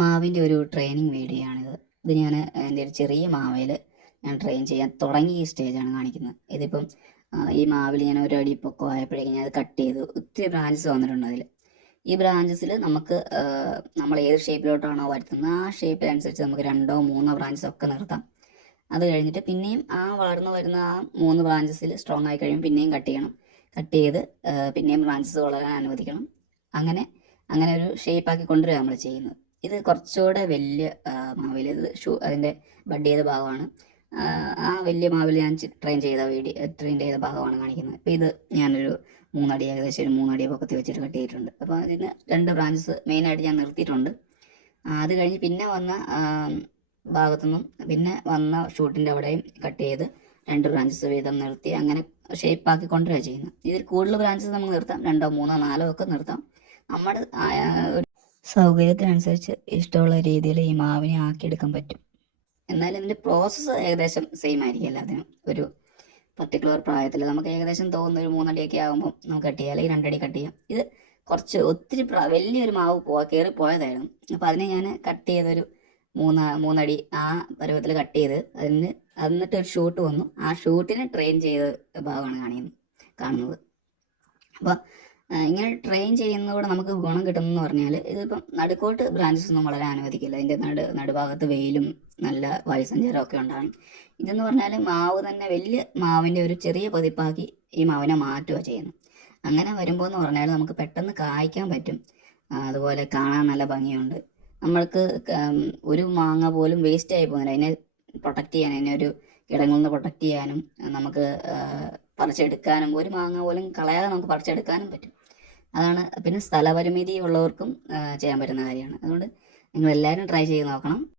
മാവിന്റെ ഒരു training video ആണിത് ഇത് ഞാൻ എന്റെ ഒരു ചെറിയ മാവയിൽ ഞാൻ ട്രെയിൻ ചെയ്യാൻ തുടങ്ങിയ സ്റ്റേജാണ് കാണിക്കുന്നത്. ഇതിപ്പം ഈ മാവിൽ ഞാൻ ഒരു അടി പൊക്കം ആയപ്പോഴേക്കും ഞാൻ അത് കട്ട് ചെയ്തു. ഒത്തിരി ബ്രാഞ്ചസ് വന്നിട്ടുണ്ട് അതിൽ ഈ ബ്രാഞ്ചസിൽ നമുക്ക് നമ്മൾ ഏത് ഷേപ്പിലോട്ടാണോ വരുത്തുന്നത് ആ ഷേപ്പിനനുസരിച്ച് നമുക്ക് രണ്ടോ മൂന്നോ ബ്രാഞ്ചസ് ഒക്കെ നിർത്താം. അത് കഴിഞ്ഞിട്ട് പിന്നെയും ആ വളർന്നു വരുന്ന ആ മൂന്ന് ബ്രാഞ്ചസിൽ സ്ട്രോങ് ആയി കഴിയുമ്പോൾ പിന്നെയും കട്ട് ചെയ്യണം. കട്ട് ചെയ്ത് പിന്നെയും ബ്രാഞ്ചസ് വളരാൻ അനുവദിക്കണം. അങ്ങനെ അങ്ങനെ ഒരു ഷേപ്പാക്കി കൊണ്ടുവരിക നമ്മൾ ചെയ്യുന്നത്. ഇത് കുറച്ചുകൂടെ വലിയ മാവിൽ ഇത് ഷൂ അതിന്റെ ബഡ് ചെയ്ത ഭാഗമാണ്. ആ, വലിയ മാവിൽ ഞാൻ ട്രെയിൻ ചെയ്ത വീഡിയോ ട്രെയിൻ ചെയ്ത ഭാഗമാണ് കാണിക്കുന്നത്. അപ്പോൾ ഇത് ഞാനൊരു മൂന്നടി ഏകദേശം ഒരു മൂന്നടി പൊക്കത്തി വെച്ചിട്ട് കട്ട് ചെയ്തിട്ടുണ്ട്. അപ്പോൾ അതിന് രണ്ട് ബ്രാഞ്ചസ് മെയിനായിട്ട് ഞാൻ നിർത്തിയിട്ടുണ്ട്. അത് കഴിഞ്ഞ് പിന്നെ വന്ന ഭാഗത്തുനിന്നും പിന്നെ വന്ന ഷൂട്ടിന്റെ അവിടെയും കട്ട് ചെയ്ത് രണ്ട് ബ്രാഞ്ചസ് വീതം നിർത്തി അങ്ങനെ ഷേപ്പാക്കി കൊണ്ടുവരിക ചെയ്യുന്നത്. ഇതിൽ കൂടുതൽ ബ്രാഞ്ചസ് നമുക്ക് നിർത്താം. രണ്ടോ മൂന്നോ നാലോ ഒക്കെ നിർത്താം. നമ്മുടെ സൗകര്യത്തിനനുസരിച്ച് ഇഷ്ടമുള്ള രീതിയിൽ ഈ മാവിനെ ആക്കിയെടുക്കാൻ പറ്റും. എന്നാൽ ഇതിന്റെ പ്രോസസ്സ് ഏകദേശം സെയിം ആയിരിക്കും എല്ലാത്തിനും. ഒരു പർട്ടിക്കുലർ പ്രായത്തിൽ നമുക്ക് ഏകദേശം തോന്നുന്ന ഒരു മൂന്നടിയൊക്കെ ആകുമ്പോൾ നമുക്ക് കട്ട് ചെയ്യാം അല്ലെങ്കിൽ രണ്ടടി കട്ട് ചെയ്യാം. ഇത് കുറച്ച് ഒത്തിരി വലിയൊരു മാവ് പോ കയറി പോയതായിരുന്നു. അപ്പോൾ അതിനെ ഞാൻ കട്ട് ചെയ്തൊരു മൂന്ന് മൂന്നടി ആ പരുവത്തിൽ കട്ട് ചെയ്ത് അതിന് എന്നിട്ട് ഒരു ഷൂട്ട് വന്നു. ആ ഷൂട്ടിനെ ട്രെയിൻ ചെയ്ത ഭാഗമാണ് കാണിക്കുന്നത്. കാണുന്നത്. അപ്പോൾ ഇങ്ങനെ ട്രെയിൻ ചെയ്യുന്നതോടെ നമുക്ക് ഗുണം കിട്ടുമെന്ന് പറഞ്ഞാൽ ഇതിപ്പം നടുക്കോട്ട് ബ്രാഞ്ചസ് ഒന്നും വളരെ അനുവദിക്കില്ല. അതിന്റെ നടു നടുഭാഗത്ത് വെയിലും നല്ല വായുസഞ്ചാരം ഒക്കെ ഉണ്ടാകും. ഇതെന്ന് പറഞ്ഞാൽ മാവ് തന്നെ വലിയ മാവിന്റെ ഒരു ചെറിയ പതിപ്പാക്കി ഈ മാവിനെ മാറ്റുക ചെയ്യുന്നു അങ്ങനെ വരുമ്പോൾ എന്ന് പറഞ്ഞാൽ നമുക്ക് പെട്ടെന്ന് കായ്ക്കാൻ പറ്റും. അതുപോലെ കാണാൻ നല്ല ഭംഗിയുണ്ട്. നമ്മൾക്ക് ഒരു മാങ്ങ പോലും വേസ്റ്റ് ആയി പോകുന്നില്ല അതിനെ പ്രൊട്ടക്റ്റ് ചെയ്യാൻ അതിനെ ഒരു കിടങ്ങളിൽ നിന്ന് പ്രൊട്ടക്റ്റ് ചെയ്യാനും നമുക്ക് പറിച്ചെടുക്കാനും ഒരു മാങ്ങ പോലും കളയാതെ നമുക്ക് പറിച്ചെടുക്കാനും പറ്റും. അതാണ് പിന്നെ സ്ഥലപരിമിതി ഉള്ളവർക്കും ചെയ്യാൻ പറ്റുന്ന കാര്യമാണ്. അതുകൊണ്ട് നിങ്ങൾ എല്ലാവരും ട്രൈ ചെയ്ത് നോക്കണം.